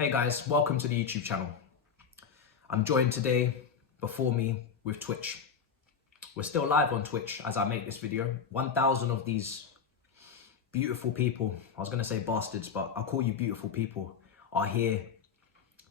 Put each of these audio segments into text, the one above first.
Hey guys, welcome to the YouTube channel. I'm joined today, before me, with Twitch. We're still live on Twitch as I make this video. 1,000 of these beautiful people, I was gonna say bastards, but I'll call you beautiful people, are here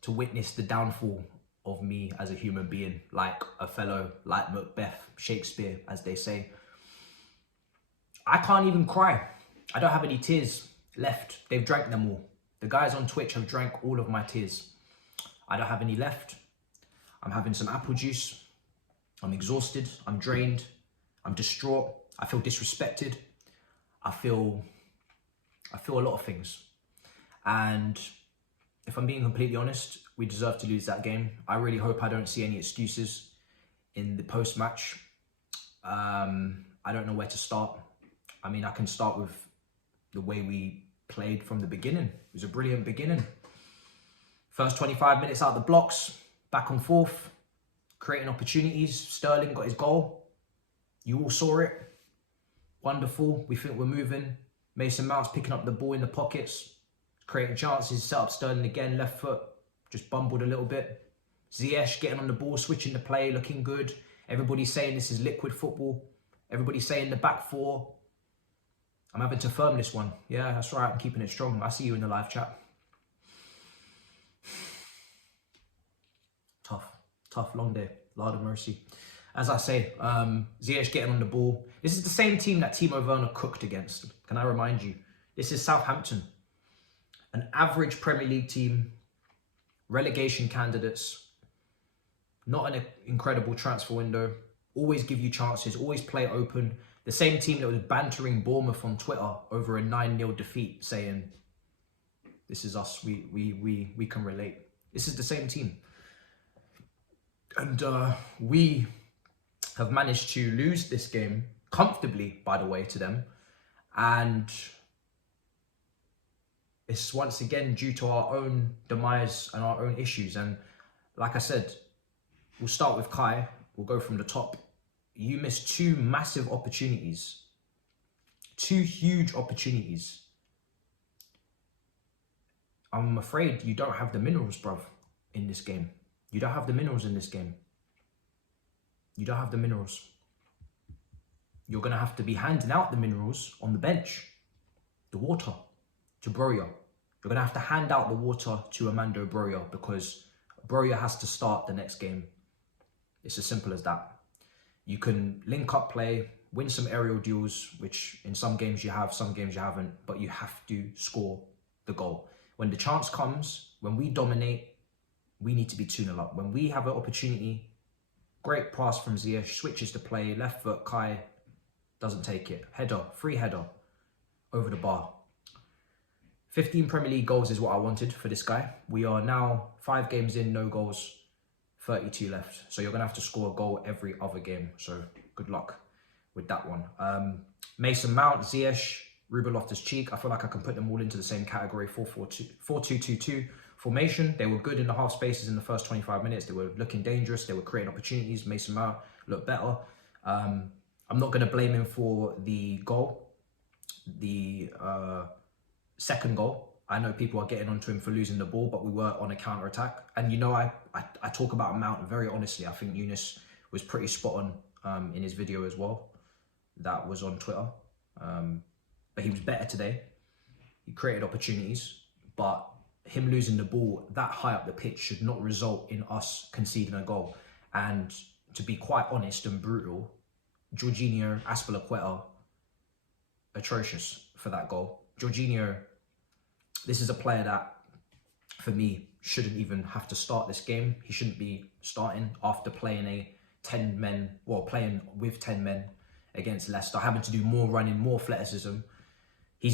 to witness the downfall of me as a human being, like Othello, like Macbeth, Shakespeare, as they say. I can't even cry. I don't have any tears left. They've drank them all. The guys on Twitch have drank all of my tears. I don't have any left. I'm having some apple juice. I'm exhausted. I'm drained. I'm distraught. I feel disrespected. I feel a lot of things. And if I'm being completely honest, we deserve to lose that game. I really hope I don't see any excuses in the post-match. I don't know where to start. I mean, I can start with the way we played from the beginning. It was a brilliant beginning. First 25 minutes out the blocks, back and forth, creating opportunities. Sterling got his goal. You all saw it. Wonderful. We think we're moving. Mason Mount's picking up the ball in the pockets, creating chances, set up Sterling again, left foot, just bumbled a little bit. Ziyech getting on the ball, switching the play, looking good. Everybody's saying this is liquid football. Everybody's saying the back four. I'm having to firm this one. Yeah, that's right. I'm keeping it strong. I see you in the live chat. Tough, long day. Lord of mercy. As I say, Ziyech getting on the ball. This is the same team that Timo Werner cooked against. Can I remind you? This is Southampton. An average Premier League team. Relegation candidates. Not an incredible transfer window. Always give you chances. Always play open. The same team that was bantering Bournemouth on Twitter over a 9-0 defeat, saying, this is us, we can relate. This is the same team. And we have managed to lose this game comfortably, by the way, to them. And it's once again due to our own demise and our own issues. And like I said, we'll start with Kai. We'll go from the top. You missed two massive opportunities. Two huge opportunities. I'm afraid you don't have the minerals, bruv, in this game. You don't have the minerals in this game. You don't have the minerals. You're going to have to be handing out the minerals on the bench. The water to Broja. You're going to have to hand out the water to Armando Broja because Broja has to start the next game. It's as simple as that. You can link up play, win some aerial duels, which in some games you have, some games you haven't, but you have to score the goal. When the chance comes, when we dominate, we need to be 2-0 up. When we have an opportunity, great pass from Ziyech, switches to play, left foot, Kai doesn't take it. Header, free header, over the bar. 15 Premier League goals is what I wanted for this guy. We are now 5 games in, no goals. 32 left. So you're going to have to score a goal every other game. So good luck with that one. Mason Mount, Ziyech, Ruben Loftus-Cheek. I feel like I can put them all into the same category. 4-2-2-2 formation. They were good in the half spaces in the first 25 minutes. They were looking dangerous. They were creating opportunities. Mason Mount looked better. I'm not going to blame him for the goal. The second goal. I know people are getting onto him for losing the ball, but we were on a counter-attack. And you know, I talk about Mount very honestly. I think Yunus was pretty spot on in his video as well. That was on Twitter. But he was better today. He created opportunities. But him losing the ball that high up the pitch should not result in us conceding a goal. And to be quite honest and brutal, Jorginho Aspilicueta, atrocious for that goal. Jorginho, this is a player that, for me, shouldn't even have to start this game. He shouldn't be starting after playing playing with 10 men against Leicester, having to do more running, more athleticism. He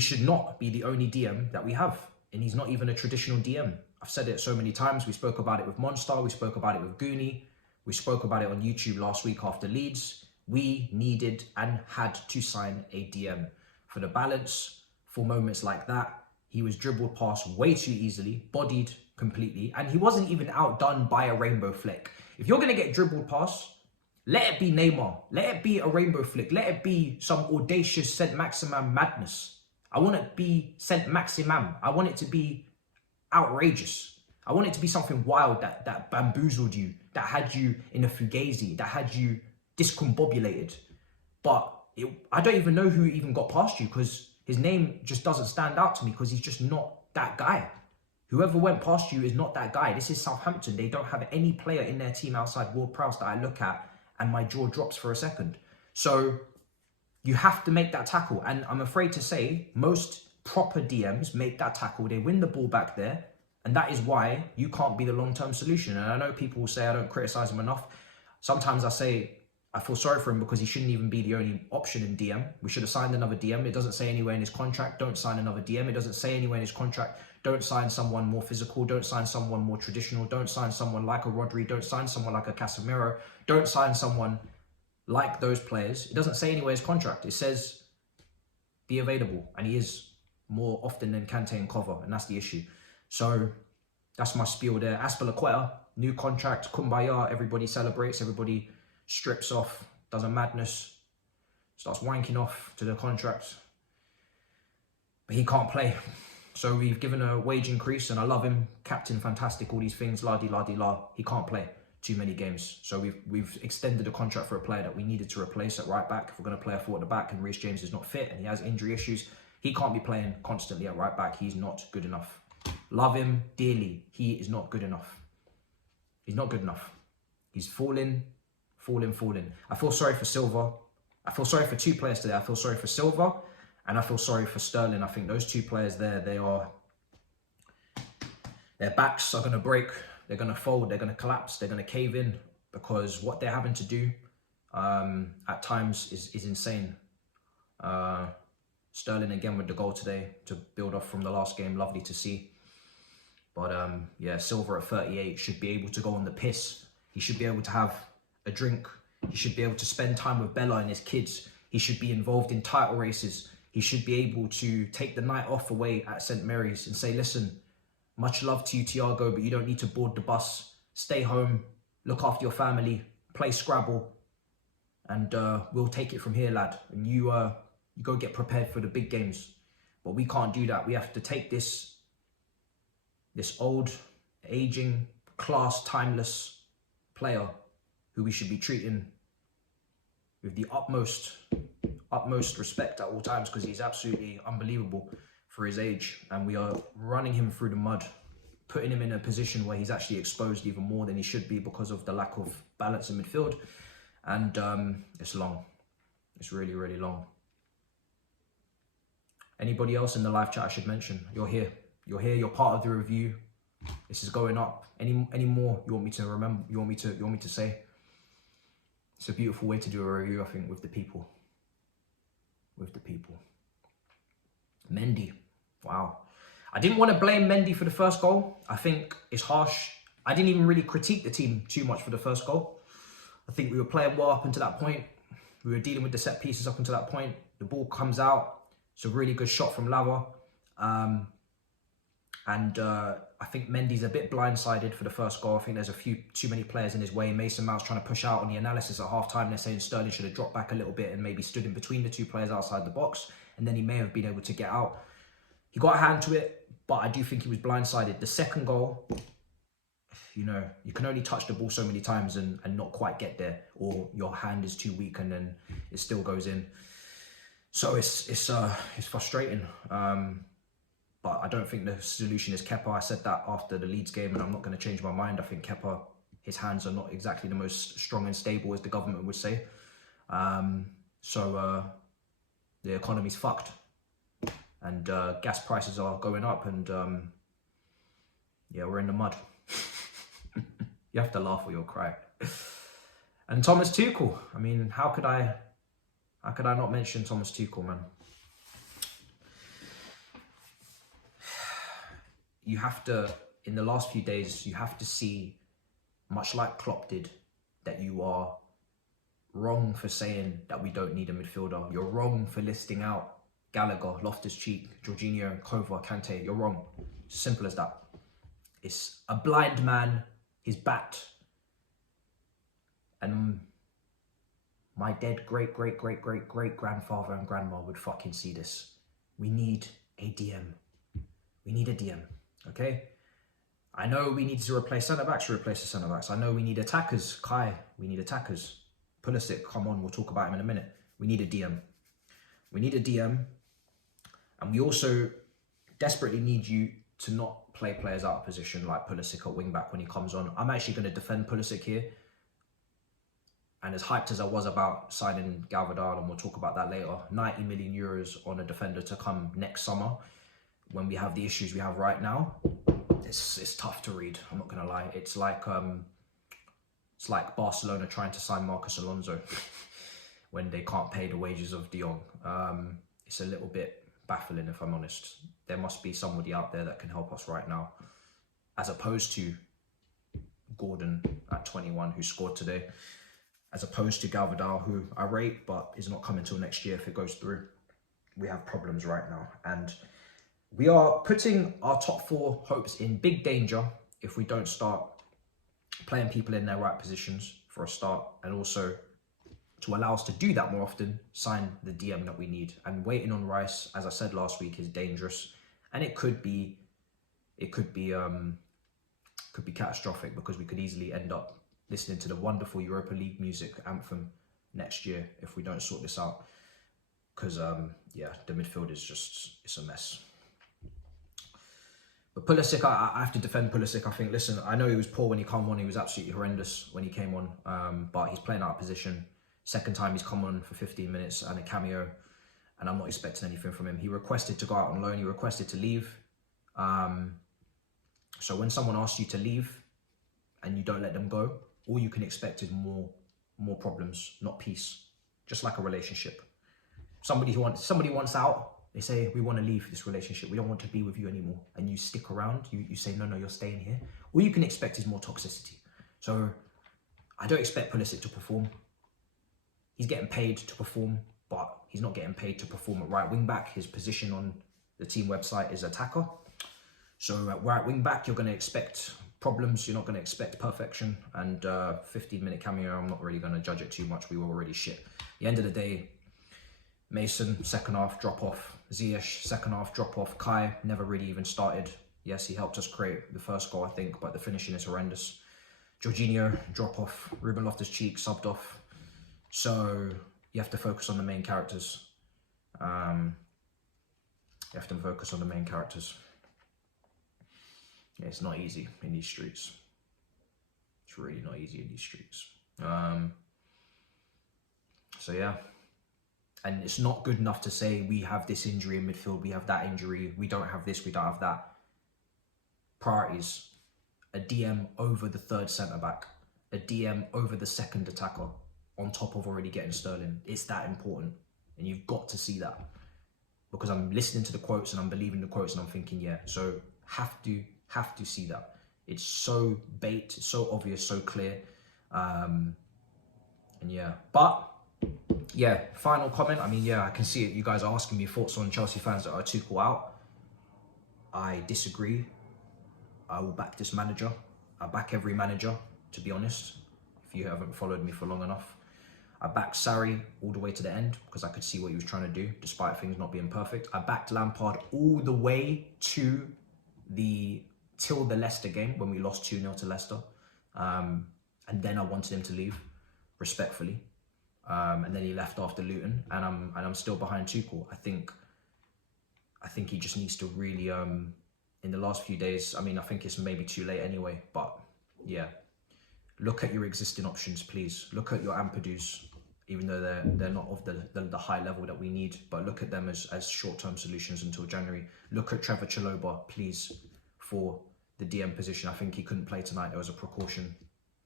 should not be the only DM that we have. And he's not even a traditional DM. I've said it so many times. We spoke about it with Monstar. We spoke about it with Goonie. We spoke about it on YouTube last week after Leeds. We needed and had to sign a DM for the balance. For moments like that, he was dribbled past way too easily, bodied completely, and he wasn't even outdone by a rainbow flick. If you're going to get dribbled past, let it be Neymar, let it be a rainbow flick, let it be some audacious Saint Maximin madness. I want it to be Saint Maximum. I want it to be outrageous. I want it to be something wild that bamboozled you, that had you in a fugazi, that had you discombobulated. But I don't even know who even got past you, because his name just doesn't stand out to me, because he's just not that guy. Whoever went past you is not that guy. This is Southampton. They don't have any player in their team outside Ward-Prowse that I look at and my jaw drops for a second. So you have to make that tackle. And I'm afraid to say, most proper DMs make that tackle. They win the ball back there. And that is why you can't be the long-term solution. And I know people will say I don't criticize him enough. Sometimes I say I feel sorry for him, because he shouldn't even be the only option in DM. We should have signed another DM. It doesn't say anywhere in his contract, don't sign another DM. It doesn't say anywhere in his contract, don't sign someone more physical. Don't sign someone more traditional. Don't sign someone like a Rodri. Don't sign someone like a Casemiro. Don't sign someone like those players. It doesn't say anywhere in his contract. It says be available. And he is more often than Kante and cover. And that's the issue. So that's my spiel there. Aspilicueta, new contract, kumbaya, everybody celebrates, everybody strips off, does a madness, starts wanking off to the contract. But he can't play. So we've given a wage increase, and I love him, captain, fantastic, all these things, la-di-la-di-la. He can't play too many games. So we've extended the contract for a player that we needed to replace at right back. If we're going to play a 4 at the back and Reece James is not fit and he has injury issues, he can't be playing constantly at right back. He's not good enough. Love him dearly. He is not good enough. He's not good enough. He's falling. I feel sorry for Silva. I feel sorry for 2 players today. I feel sorry for Silva and I feel sorry for Sterling. I think those 2 players there, their backs are going to break. They're going to fold. They're going to collapse. They're going to cave in, because what they're having to do at times is insane. Sterling again with the goal today to build off from the last game. Lovely to see. But yeah, Silva at 38 should be able to go on the piss. He should be able to have a drink. He should be able to spend time with Bella and his kids. He should be involved in title races. He should be able to take the night off away at St. Mary's and say, listen, much love to you, Thiago, but you don't need to board the bus. Stay home, look after your family, play Scrabble, and we'll take it from here, lad. And you go get prepared for the big games. But we can't do that. We have to take this old, aging, class, timeless player who we should be treating with the utmost respect at all times, because he's absolutely unbelievable for his age. And we are running him through the mud, putting him in a position where he's actually exposed even more than he should be because of the lack of balance in midfield. And it's long. It's really, really long. Anybody else in the live chat I should mention? You're here. You're here. You're part of the review. This is going up. Any more you want me to remember? You want me to say? It's a beautiful way to do a review, I think, with the people. Mendy. Wow. I didn't want to blame Mendy for the first goal. I think it's harsh. I didn't even really critique the team too much for the first goal. I think we were playing well up until that point. We were dealing with the set pieces up until that point. The ball comes out. It's a really good shot from Lava. I think Mendy's a bit blindsided for the first goal. I think there's a few too many players in his way. Mason Mount's trying to push out on the analysis at half-time. They're saying Sterling should have dropped back a little bit and maybe stood in between the 2 players outside the box, and then he may have been able to get out. He got a hand to it, but I do think he was blindsided. The second goal, you know, you can only touch the ball so many times and not quite get there, or your hand is too weak and then it still goes in. So it's frustrating. But I don't think the solution is Kepa. I said that after the Leeds game, and I'm not going to change my mind. I think Kepa, his hands are not exactly the most strong and stable, as the government would say. So the economy's fucked. And gas prices are going up, and yeah, we're in the mud. You have to laugh or you'll cry. And Thomas Tuchel. I mean, how could I not mention Thomas Tuchel, man? You have to, in the last few days, you have to see, much like Klopp did, that you are wrong for saying that we don't need a midfielder. You're wrong for listing out Gallagher, Loftus-Cheek, Jorginho, Kova, Kante. You're wrong. Simple as that. It's a blind man, his bat. And my dead great-great-great-great-great-grandfather and grandma would fucking see this. We need a DM. We need a DM. Okay? I know we need to replace centre-backs, replace the centre-backs. I know we need attackers. Kai, we need attackers. Pulisic, come on, we'll talk about him in a minute. We need a DM. We need a DM. And we also desperately need you to not play players out of position like Pulisic at wing-back when he comes on. I'm actually going to defend Pulisic here. And as hyped as I was about signing Galvadal, and we'll talk about that later, 90 million euros on a defender to come next summer, when we have the issues we have right now, it's tough to read. I'm not gonna lie. It's like Barcelona trying to sign Marcos Alonso when they can't pay the wages of De Jong. It's a little bit baffling, if I'm honest. There must be somebody out there that can help us right now, as opposed to Gordon at 21 who scored today, as opposed to Galvadal, who I rate but is not coming till next year if it goes through. We have problems right now, and we are putting our top 4 hopes in big danger if we don't start playing people in their right positions for a start, and also to allow us to do that more often, sign the DM that we need. And waiting on Rice, as I said last week, is dangerous, and it could be catastrophic, because we could easily end up listening to the wonderful Europa League music anthem next year if we don't sort this out. Because yeah, the midfield is just, it's a mess. But Pulisic, I have to defend Pulisic. I think, listen, I know he was poor when he came on. He was absolutely horrendous when he came on. But he's playing out of position. Second time he's come on for 15 minutes and a cameo. And I'm not expecting anything from him. He requested to go out on loan. He requested to leave. So when someone asks you to leave and you don't let them go, all you can expect is more problems, not peace. Just like a relationship. Somebody wants out. They say, we want to leave this relationship. We don't want to be with you anymore. And you stick around. You say, no, you're staying here. All you can expect is more toxicity. So I don't expect Pulisic to perform. He's getting paid to perform, but he's not getting paid to perform at right wing back. His position on the team website is attacker. So at right wing back, you're going to expect problems. You're not going to expect perfection. And 15-minute cameo, I'm not really going to judge it too much. We were already shit. At the end of the day, Mason, second half, drop off. Ziyech, second half, drop off. Kai never really even started. Yes, he helped us create the first goal, I think, but the finishing is horrendous. Jorginho, drop off. Ruben Loftus-Cheek, subbed off. So you have to focus on the main characters. Yeah, it's not easy in these streets. It's really not easy in these streets. So yeah. And it's not good enough to say we have this injury in midfield, we have that injury, we don't have this, we don't have that. Priorities. A DM over the third centre-back. A DM over the second attacker, on top of already getting Sterling. It's that important. And you've got to see that. Because I'm listening to the quotes and I'm believing the quotes and I'm thinking, yeah, so have to see that. It's so bait, it's so obvious, so clear. And yeah, but yeah, final comment. I mean, yeah, I can see it. You guys are asking me thoughts on Chelsea fans that are Tuchel out. I disagree. I will back this manager. I back every manager, to be honest, if you haven't followed me for long enough. I backed Sarri all the way to the end because I could see what he was trying to do, despite things not being perfect. I backed Lampard all the way till the Leicester game when we lost 2-0 to Leicester. And then I wanted him to leave, respectfully. And then he left after Luton, and I'm still behind Tuchel. I think he just needs to really in the last few days. I mean, I think it's maybe too late anyway, but yeah, look at your existing options, please. Look at your Ampadu's, even though they're not of the high level that we need, but look at them as short-term solutions until January. Look at Trevor Chalobah, please, for the DM position. I think he couldn't play tonight. There was a precaution.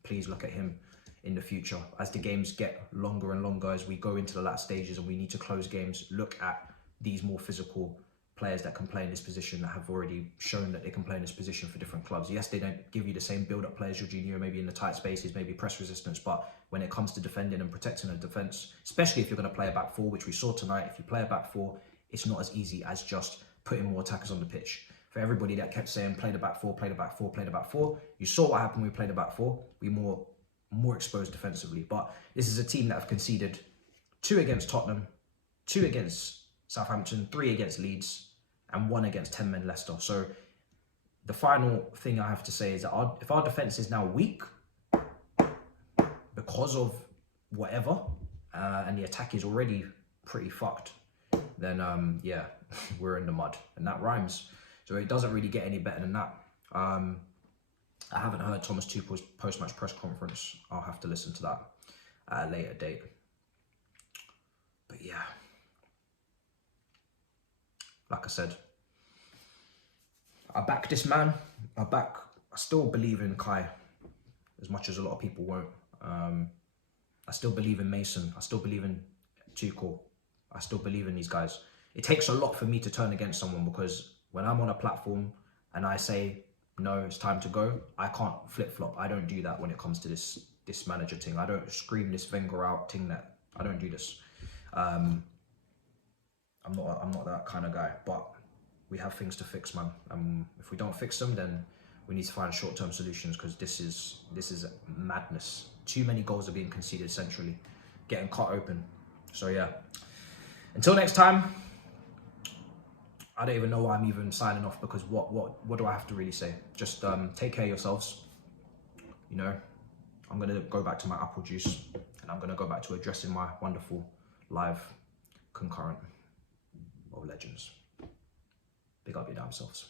Please look at him in the future. As the games get longer and longer, as we go into the last stages and we need to close games, look at these more physical players that can play in this position, that have already shown that they can play in this position for different clubs. Yes, they don't give you the same build-up players, Jorginho, maybe in the tight spaces, maybe press resistance, but when it comes to defending and protecting a defence, especially if you're going to play a back four, which we saw tonight, if you play a back four, it's not as easy as just putting more attackers on the pitch. For everybody that kept saying, play the back four, play the back four, play the back four, you saw what happened when we played the back four. We more exposed defensively. But this is a team that have conceded 2 against Tottenham, 2 against Southampton, 3 against Leeds, and 1 against 10 men Leicester. So the final thing I have to say is that if our defense is now weak because of whatever, and the attack is already pretty fucked, then yeah, we're in the mud, and that rhymes. So it doesn't really get any better than that. I haven't heard Thomas Tuchel's post-match press conference. I'll have to listen to that at a later date. But yeah, like I said, I back this man. I still believe in Kai, as much as a lot of people won't. I still believe in Mason. I still believe in Tuchel. I still believe in these guys. It takes a lot for me to turn against someone, because when I'm on a platform and I say, no, it's time to go, I can't flip-flop. I don't do that when it comes to this manager thing. I don't scream this Wenger out thing. That I don't do this. I'm not that kind of guy. But we have things to fix, man. If we don't fix them, then we need to find short-term solutions, because this is madness. Too many goals are being conceded centrally, getting cut open. So yeah, until next time. I don't even know why I'm even signing off, because what do I have to really say? Just take care of yourselves. You know, I'm gonna go back to my apple juice, and I'm gonna go back to addressing my wonderful live concurrent of legends. Big up your damn selves.